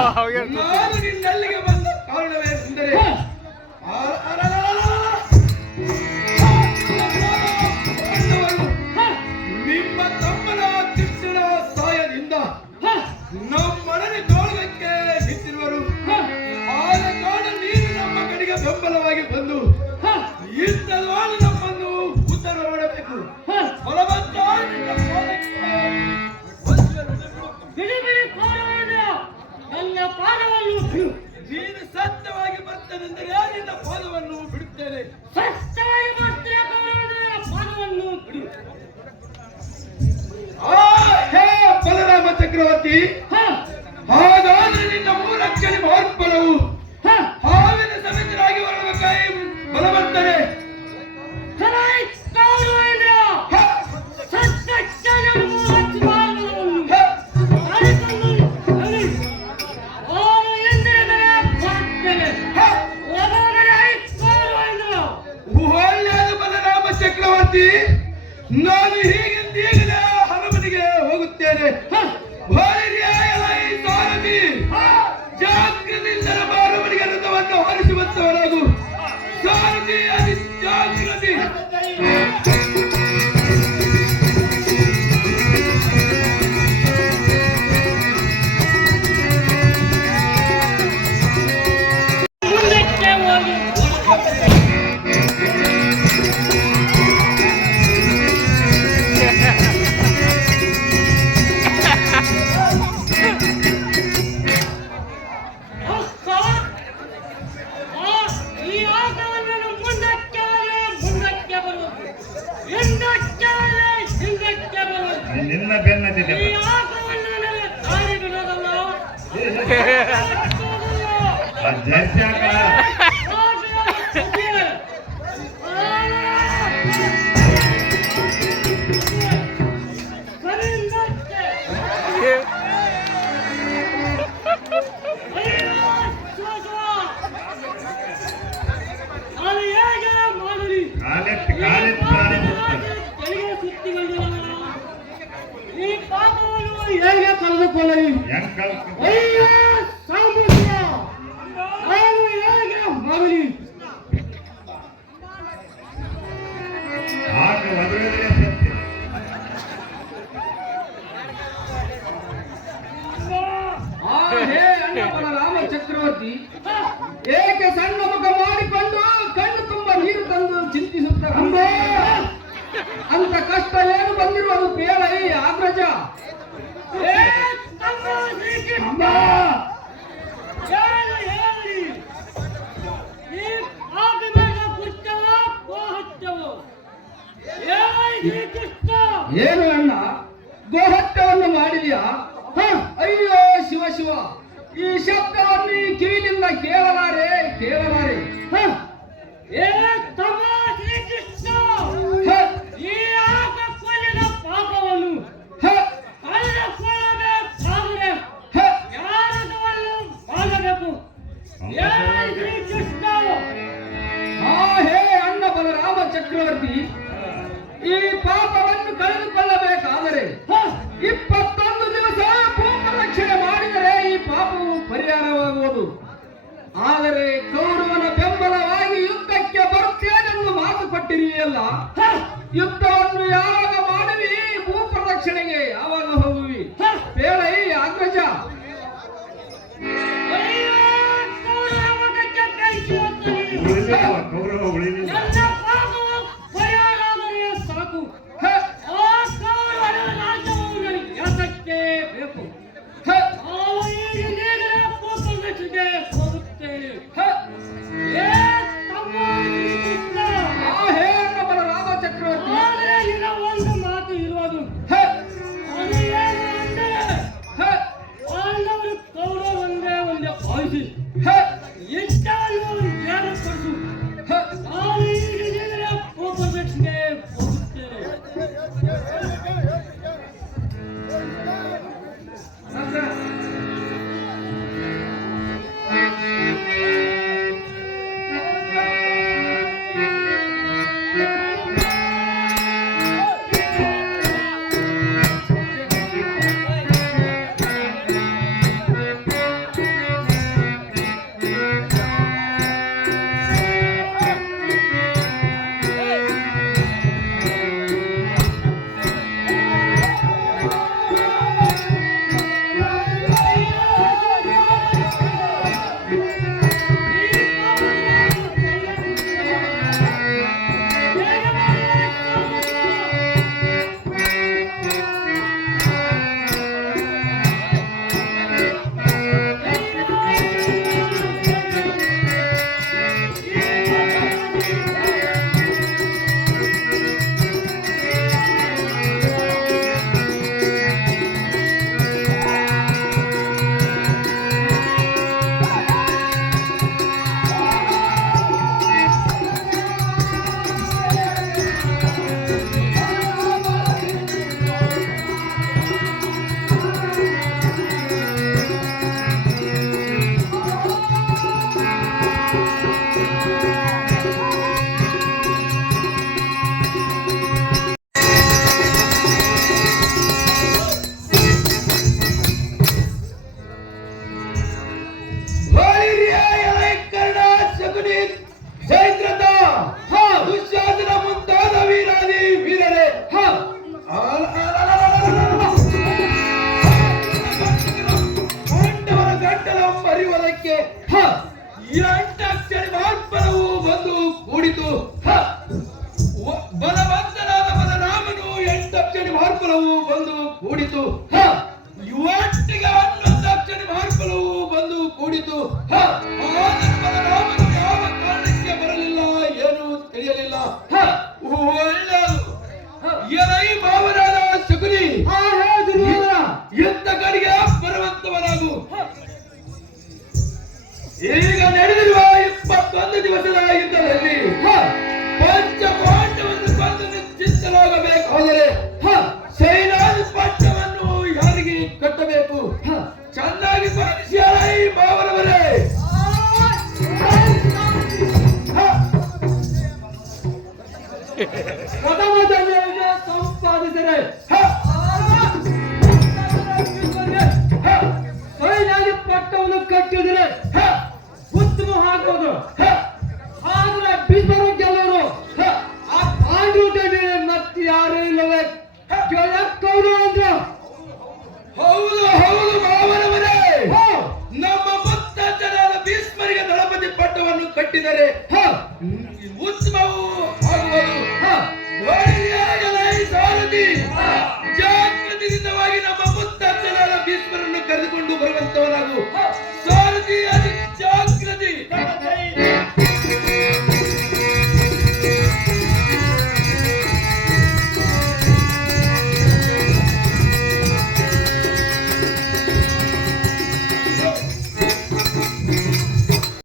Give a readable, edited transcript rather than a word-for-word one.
ನಾನು ನಿನ್ನಲ್ಲಿಗೆ ಬಂದ ಕಾರಣವೇ ಎಂದರೆ ನಿಮ್ಮ ತಮ್ಮನ ಕೃಷ್ಣನ ಸಹಾಯದಿಂದ ನಮ್ಮೊಡನೆ ತೋಳಗಕ್ಕೆ ನಿಂತಿರುವರು. ಆದ ಕಾರಣ ನೀನು ನಮ್ಮ ಕಡೆಗೆ ಬೆಂಬಲವಾಗಿ ಬಂದು ಯುದ್ಧದೊಳಗೆ ನಮ್ಮನ್ನು ಉತ್ತರ ಮಾಡಬೇಕು. ನನ್ನ ಪಾದವನ್ನು ನೀನು ಸತ್ಯವಾಗಿ ಬರ್ತನೆಂದರೆ ನಿನ್ನ ಪಾದವನ್ನು ಬಿಡುತ್ತೇನೆ. ಸತ್ಯವಾಗಿ ಬರ್ತೀಯ ಪಾದವನ್ನು ಬಿಡು. ಹೇ ಬಲರಾಮ ಚಕ್ರವರ್ತಿ, ಹಾಗಾದ್ರೆ ನಿನ್ನ ಮೂರಕ್ಷಣಿ ಮಾರ್ಪಣವು ಹಾವಿನ ಸಮೇತರಾಗಿ ಬರಬೇಕಾ ಬಲವಂತನೆ? ಒಳ್ಳೆಯದು ಬಲರಾಮ ಚಕ್ರವರ್ತಿ, ನಾನು ಹೀಗಿಂದೀಗಲೇ ಹನುಮನಿಗೆ ಹೋಗುತ್ತೇನೆ. ಸಾರಥಿ ಜಾಗ್ರತೆಯಿಂದ ಹನುಮನಿಗೆ ರಥವನ್ನು ಹಾರಿಸುವಂತವರಾಗು. ಸಾರಥಿ ಅತಿ ಜಾಗ್ರತೆ. ನಿನ್ನ ಬೆನ್ನದಿದೆ ಹೇಗೆ ಕಳೆದುಕೊಳ್ಳಿ? ಅಯ್ಯ ಸಾಮರ್ಥ್ಯ ನಾನು ಹೇಗೆ ಮಾಡಲಿ? ಹೇ ಅಣ್ಣಪ್ಪನ ರಾಮ ಚಕ್ರವರ್ತಿ, ಏಕೆ ಸಣ್ಣ ಮುಖ ಮಾಡಿಕೊಂಡು ಕಣ್ಣು ತುಂಬ ನೀರು ತಂದು ಚಿಂತಿಸುತ್ತ ಅಂತ ಕಷ್ಟ ಏನು ಬಂದಿರುವುದು ಬೇಡ ಈ ಆಗ್ರಜ. ಏನು ಅಣ್ಣ ಗೋಹತ್ಯವನ್ನು ಮಾಡಿದ್ಯಾ? ಅಯ್ಯೋ ಶಿವ ಶಿವ, ಈ ಶಬ್ದವನ್ನು ಈ ಕಿವಿನಿಂದ ಕೇಳಲಾರೆ. ಪಾಪವನ್ನು ಹೇ ಅಣ್ಣ ಬಲರಾಮ ಚಕ್ರವರ್ತಿ, ಈ ಪಾಪವನ್ನು ಕಳೆದುಕೊಳ್ಳಬೇಕಾದರೆ 21 ದಿವಸ ಭೂಪ್ರದಕ್ಷಿಣೆ ಮಾಡಿದರೆ ಈ ಪಾಪವು ಪರಿಹಾರವಾಗುವುದು. ಆದರೆ ಕೌರವನ ಬೆಂಬಲವಾಗಿ ಯುದ್ಧಕ್ಕೆ ಬರುತ್ತೇನೆಂದು ಮಾತು ಕೊಟ್ಟಿರಿಯಲ್ಲ, ಯುದ್ಧವನ್ನು ಯಾವಾಗ ಮಾಡುವಿ? ಭೂಪ್ರದಕ್ಷಿಣೆಗೆ ಯಾವಾಗ ಹೋಗುವಿ? ಬೇಡ ಈ ಅಗ್ರಜ. ಕೌರವ ಉಳಿಲಿಲ್ಲ. ಸಾಕು. ಬೇಕು ಹೋಗುತ್ತೇನೆ. ರಾಮ ಚಕ್ರವರ್ತಿ, ಒಂದು ಮಾತು ಇರುವುದು. ಅದು ಏನು ಅಂದರೆ ಎಂಟಾಕ್ಷರಿ ಮಾರ್ಪಣವು ಬಂದು ಕೂಡಿತು. ಬಲವಂತನಾದ ಬಲರಾಮನು ಎಂಟಾಕ್ಷರಿ ಮಾರ್ಪಣವು ಬಂದು ಕೂಡಿತು. ಒಟ್ಟಿಗೆ 11 ಅಕ್ಷರಿ ಮಾರ್ಪಣವು ಬಂದು ಕೂಡಿತು. ಆದರೆ ಬಲರಾಮನು ಯಾವ ಕಾರಣಕ್ಕೆ ಬರಲಿಲ್ಲ, ಏನು ತಿಳಿಯಲಿಲ್ಲ. ಒಳ್ಳೆಯದು. ಎಲೈ ಮಾವನಾದ ಶಕುನಿ, ಯುದ್ಧ ಕಡೆಗೆ ಬರುವಂತವನಾಗು. ಈಗ ನಡೆದಿರುವ 21 ದಿವಸದ ಯುದ್ಧದಲ್ಲಿ ಪಂಚ ಪಾಂಡವನ್ನು ಕೊಂದು ನಿಶ್ಚಿತರಾಗಬೇಕಾದರೆ ಸೇನಾಧಿಪತ್ಯವನ್ನು ಯಾರಿಗೆ ಕಟ್ಟಬೇಕು? ಚೆನ್ನಾಗಿ ಪಾಲಿಸಿ ಅಲೈ ಮಾವನವರೇ. ಪ್ರಥಮದಲ್ಲಿ ಸಂಪಾದಿಸಿದರೆ ಸೈನ್ಯಾಗಿ ಪಟ್ಟವನ್ನು ಕಟ್ಟಿದರೆ ಉತ್ತಮ ಹಾಕೋದು. ಆದ್ರೆ ಬಿಬ್ಬರು ಗೆಲ್ಲರು ಆ ಪಾಂಡುಟನೆ ಮತ್ತೆ ಯಾರು ಇಲ್ಲವೇ ಗೆಳಕ್ಕವರು ಅಂದ್ರು. ಹೌದು ಹೌದು ಮಾವನವರೇ, ನಮ್ಮ ಮುತ್ತಜ್ಜನಾದ ಭೀಷ್ಮರಿಗೆ ದಳಪತಿ ಪಟ್ಟವನ್ನು ಕಟ್ಟಿದರೆ ಉತ್ತಮವು